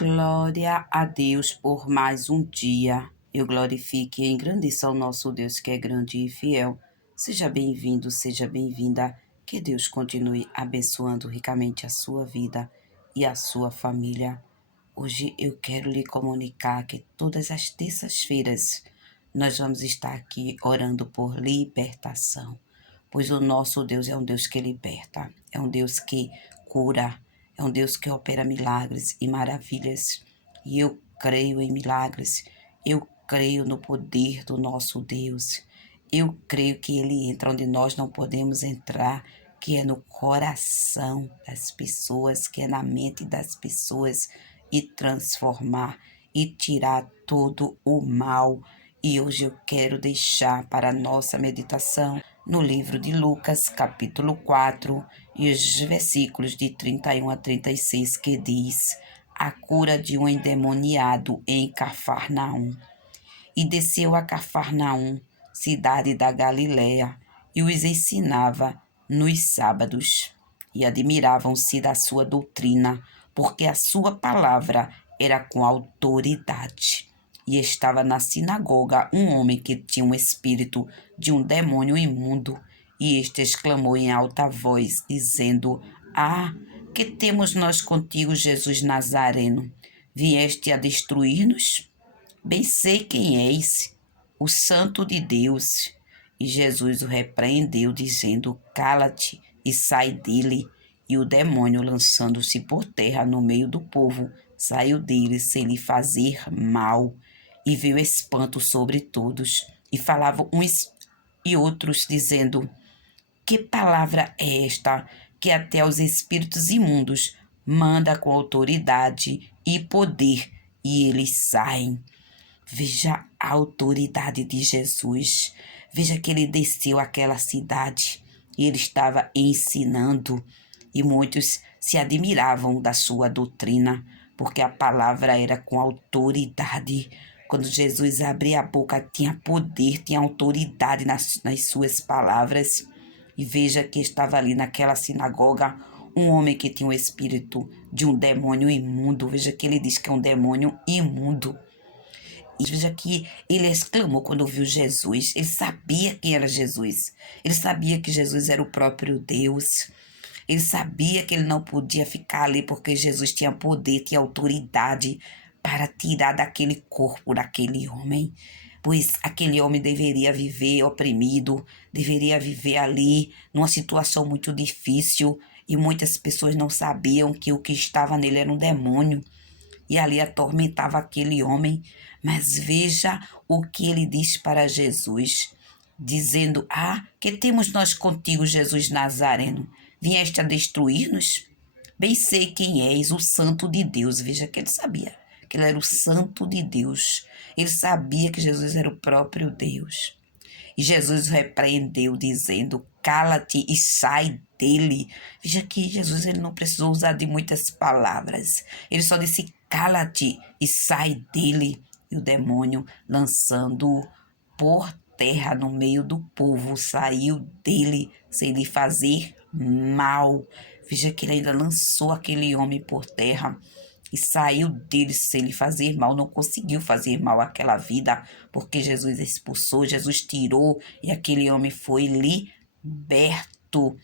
Glória a Deus por mais um dia. Eu glorifique e engrandeça o nosso Deus que é grande e fiel. Seja bem-vindo, seja bem-vinda. Que Deus continue abençoando ricamente a sua vida e a sua família. Hoje eu quero lhe comunicar que todas as terças-feiras nós vamos estar aqui orando por libertação, pois o nosso Deus é um Deus que liberta, é um Deus que cura, é um Deus que opera milagres e maravilhas. E eu creio em milagres, eu creio no poder do nosso Deus. Eu creio que Ele entra onde nós não podemos entrar, que é no coração das pessoas, que é na mente das pessoas, e transformar e tirar todo o mal. E hoje eu quero deixar para a nossa meditação no livro de Lucas, capítulo 4, e os versículos de 31 a 36, que diz: a cura de um endemoniado em Cafarnaum. E desceu a Cafarnaum, cidade da Galiléia, e os ensinava nos sábados. E admiravam-se da sua doutrina, porque a sua palavra era com autoridade. E estava na sinagoga um homem que tinha um espírito de um demônio imundo, e este exclamou em alta voz, dizendo: Ah, que temos nós contigo, Jesus Nazareno? Vieste a destruir-nos? Bem sei quem és, o Santo de Deus. E Jesus o repreendeu, dizendo: Cala-te e sai dele. E o demônio, lançando-se por terra no meio do povo, saiu dele sem lhe fazer mal. E veio espanto sobre todos. E falavam uns e outros, dizendo: Que palavra é esta, que até os espíritos imundos manda com autoridade e poder, e eles saem? Veja a autoridade de Jesus. Veja que ele desceu àquela cidade e ele estava ensinando. E muitos se admiravam da sua doutrina, porque a palavra era com autoridade. Quando Jesus abria a boca, tinha poder, tinha autoridade nas suas palavras. E veja que estava ali naquela sinagoga um homem que tinha o espírito de um demônio imundo. Veja que ele diz que é um demônio imundo. E veja que ele exclamou quando viu Jesus. Ele sabia quem era Jesus. Ele sabia que Jesus era o próprio Deus. Ele sabia que ele não podia ficar ali porque Jesus tinha poder, tinha autoridade para tirar daquele corpo, daquele homem. Pois aquele homem deveria viver oprimido, deveria viver ali numa situação muito difícil. E muitas pessoas não sabiam que o que estava nele era um demônio. E ali atormentava aquele homem. Mas veja o que ele diz para Jesus, dizendo: Ah, que temos nós contigo, Jesus Nazareno? Vieste a destruir-nos? Bem sei quem és, o Santo de Deus. Veja que ele sabia que ele era o Santo de Deus. Ele sabia que Jesus era o próprio Deus. E Jesus o repreendeu, dizendo: Cala-te e sai dele. Veja que Jesus ele não precisou usar de muitas palavras. Ele só disse: Cala-te e sai dele. E o demônio, lançando-o por terra no meio do povo, saiu dele sem lhe fazer mal. Veja que ele ainda lançou aquele homem por terra e saiu dele sem lhe fazer mal. Não conseguiu fazer mal àquela vida, porque Jesus expulsou, Jesus tirou, e aquele homem foi liberto.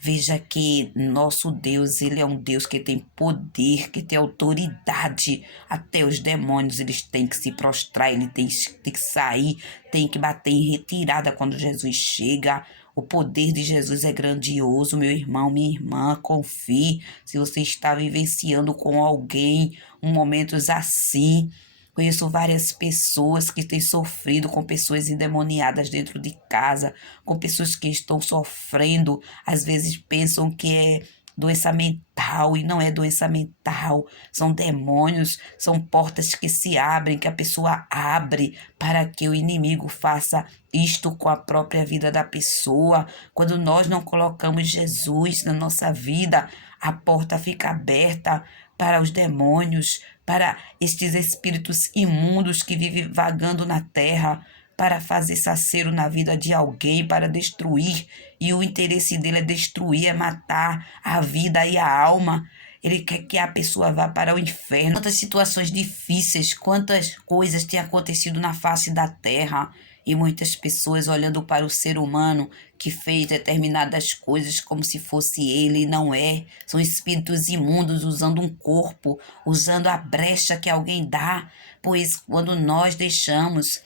Veja que nosso Deus, ele é um Deus que tem poder, que tem autoridade. Até os demônios, eles têm que se prostrar, eles têm que sair, têm que bater em retirada quando Jesus chega. O poder de Jesus é grandioso, meu irmão, minha irmã, confie. Se você está vivenciando com alguém momentos assim, conheço várias pessoas que têm sofrido com pessoas endemoniadas dentro de casa, com pessoas que estão sofrendo, às vezes pensam que é doença mental e não é doença mental, são demônios, são portas que se abrem, que a pessoa abre para que o inimigo faça isto com a própria vida da pessoa. Quando nós não colocamos Jesus na nossa vida, a porta fica aberta para os demônios, para estes espíritos imundos que vivem vagando na terra, para fazer saceiro na vida de alguém, para destruir. E o interesse dele é destruir, é matar a vida e a alma. Ele quer que a pessoa vá para o inferno. Quantas situações difíceis, quantas coisas têm acontecido na face da terra. E muitas pessoas olhando para o ser humano que fez determinadas coisas como se fosse ele, e não é. São espíritos imundos usando um corpo, usando a brecha que alguém dá. Pois quando nós deixamos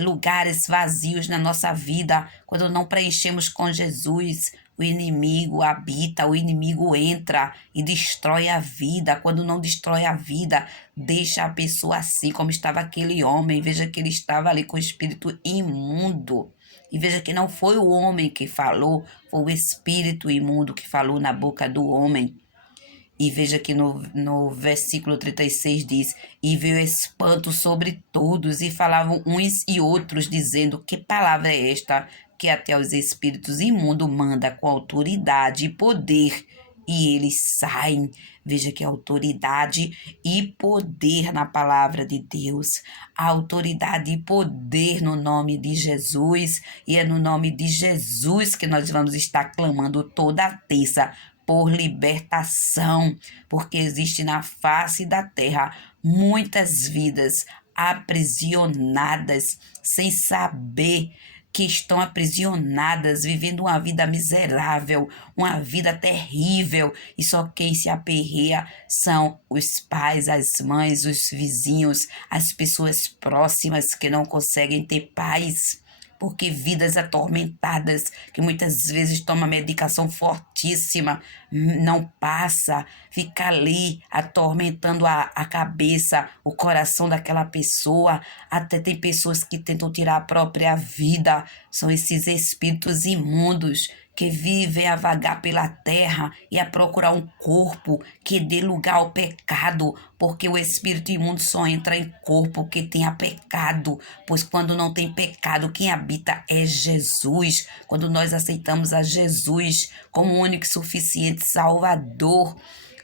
lugares vazios na nossa vida, quando não preenchemos com Jesus, o inimigo habita, o inimigo entra e destrói a vida. Quando não destrói a vida, deixa a pessoa assim, como estava aquele homem. Veja que ele estava ali com o espírito imundo. E veja que não foi o homem que falou, foi o espírito imundo que falou na boca do homem. E veja que no versículo 36 diz: E veio espanto sobre todos, e falavam uns e outros, dizendo: Que palavra é esta que até os espíritos imundos manda com autoridade e poder, e eles saem? Veja que autoridade e poder na palavra de Deus, autoridade e poder no nome de Jesus, e é no nome de Jesus que nós vamos estar clamando toda terça por libertação, porque existe na face da terra muitas vidas aprisionadas, sem saber que estão aprisionadas, vivendo uma vida miserável, uma vida terrível, e só quem se aperreia são os pais, as mães, os vizinhos, as pessoas próximas que não conseguem ter paz. Porque vidas atormentadas, que muitas vezes toma medicação fortíssima, não passa, fica ali atormentando a cabeça, o coração daquela pessoa. Até tem pessoas que tentam tirar a própria vida. São esses espíritos imundos que vivem a vagar pela terra e a procurar um corpo que dê lugar ao pecado, porque o espírito imundo só entra em corpo que tenha pecado, pois quando não tem pecado, quem habita é Jesus. Quando nós aceitamos a Jesus como o único e suficiente Salvador,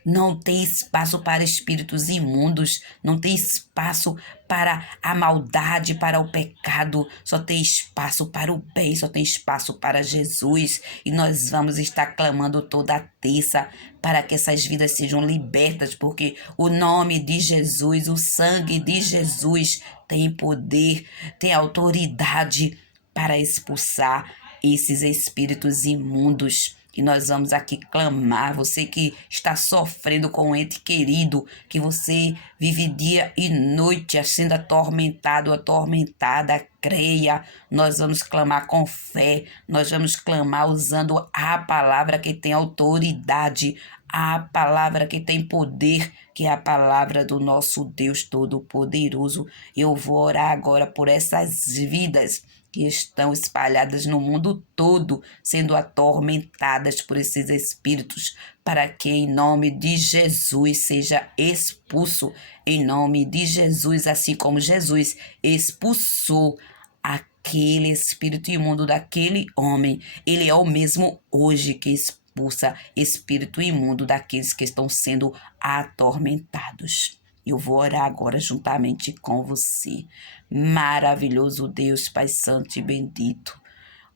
não tem espaço para espíritos imundos, não tem espaço para a maldade, para o pecado, só tem espaço para o bem, só tem espaço para Jesus. E nós vamos estar clamando toda terça para que essas vidas sejam libertas, porque o nome de Jesus, o sangue de Jesus tem poder, tem autoridade para expulsar esses espíritos imundos. E nós vamos aqui clamar, você que está sofrendo com um ente querido, que você vive dia e noite sendo atormentado, atormentada, creia. Nós vamos clamar com fé, nós vamos clamar usando a palavra que tem autoridade, a palavra que tem poder, que é a palavra do nosso Deus Todo-Poderoso. Eu vou orar agora por essas vidas que estão espalhadas no mundo todo, sendo atormentadas por esses espíritos, para que em nome de Jesus seja expulso, em nome de Jesus, assim como Jesus expulsou aquele espírito imundo daquele homem. Ele é o mesmo hoje que expulsa espírito imundo daqueles que estão sendo atormentados. Eu vou orar agora juntamente com você. Maravilhoso Deus, Pai Santo e bendito.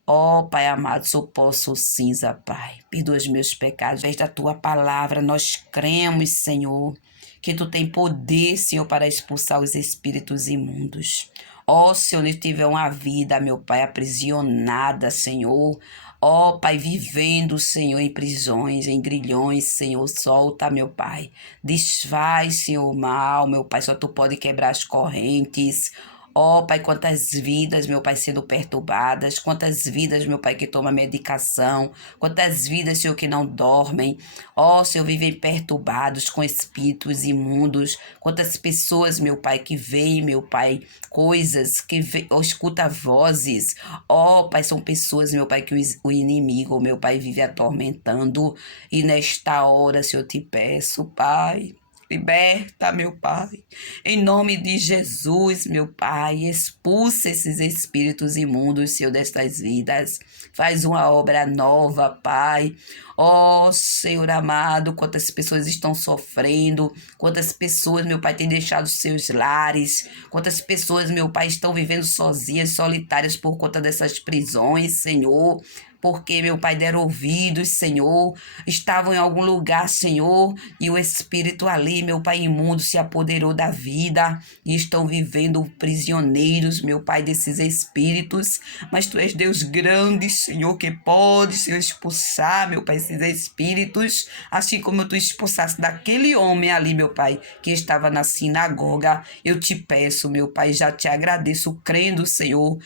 Ó Pai amado, sou poço cinza, Pai. Perdoa os meus pecados. Através da Tua palavra, nós cremos, Senhor, que Tu tem poder, Senhor, para expulsar os espíritos imundos. Ó, se eu tiver uma vida, meu Pai, aprisionada, Senhor. Ó, Pai, vivendo, Senhor, em prisões, em grilhões, Senhor, solta, meu Pai. Desfaz, Senhor, o mal, meu Pai, só Tu pode quebrar as correntes. Ó, Pai, quantas vidas, meu Pai, sendo perturbadas, quantas vidas, meu Pai, que toma medicação, quantas vidas, Senhor, que não dormem. Ó, Senhor, vivem perturbados com espíritos imundos, quantas pessoas, meu Pai, que veem, meu Pai, coisas, que escuta vozes. Ó, Pai, são pessoas, meu Pai, que o inimigo, meu Pai, vive atormentando. E nesta hora, Senhor, eu te peço, Pai, liberta, meu Pai. Em nome de Jesus, meu Pai, expulsa esses espíritos imundos, Senhor, destas vidas. Faz uma obra nova, Pai. Ó, Senhor amado, quantas pessoas estão sofrendo, quantas pessoas, meu Pai, têm deixado seus lares, quantas pessoas, meu Pai, estão vivendo sozinhas, solitárias por conta dessas prisões, Senhor. porque, meu Pai, deram ouvidos, Senhor, estavam em algum lugar, Senhor, e o espírito ali, meu Pai, imundo se apoderou da vida e estão vivendo prisioneiros, meu Pai, desses espíritos. Mas Tu és Deus grande, Senhor, que pode, Senhor, expulsar, meu Pai, esses espíritos, assim como Tu expulsaste daquele homem ali, meu Pai, que estava na sinagoga. Eu te peço, meu Pai, já te agradeço, crendo, Senhor,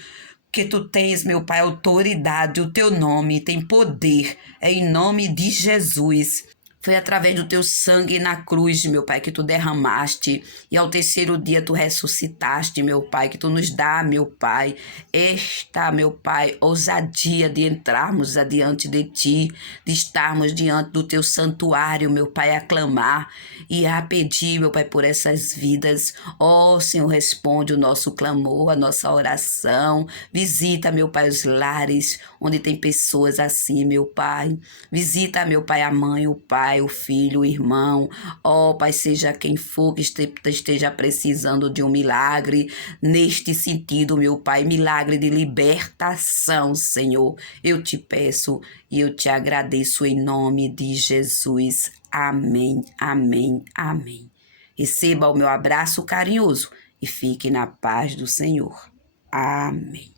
que Tu tens, meu Pai, autoridade, o Teu nome tem poder, é em nome de Jesus. Foi através do Teu sangue na cruz, meu Pai, que Tu derramaste, e ao terceiro dia Tu ressuscitaste, meu Pai, que Tu nos dá, meu Pai, esta, meu Pai, ousadia de entrarmos adiante de Ti, de estarmos diante do Teu santuário, meu Pai, a clamar e a pedir, meu Pai, por essas vidas. Ó, Senhor, responde o nosso clamor, a nossa oração. Visita, meu Pai, os lares onde tem pessoas assim, meu Pai. Visita, meu Pai, a mãe, o pai, o filho, o irmão. Ó, Pai, seja quem for que esteja precisando de um milagre neste sentido, meu Pai, milagre de libertação, Senhor. Eu te peço e eu te agradeço em nome de Jesus. Amém, amém, amém. Receba o meu abraço carinhoso e fique na paz do Senhor. Amém.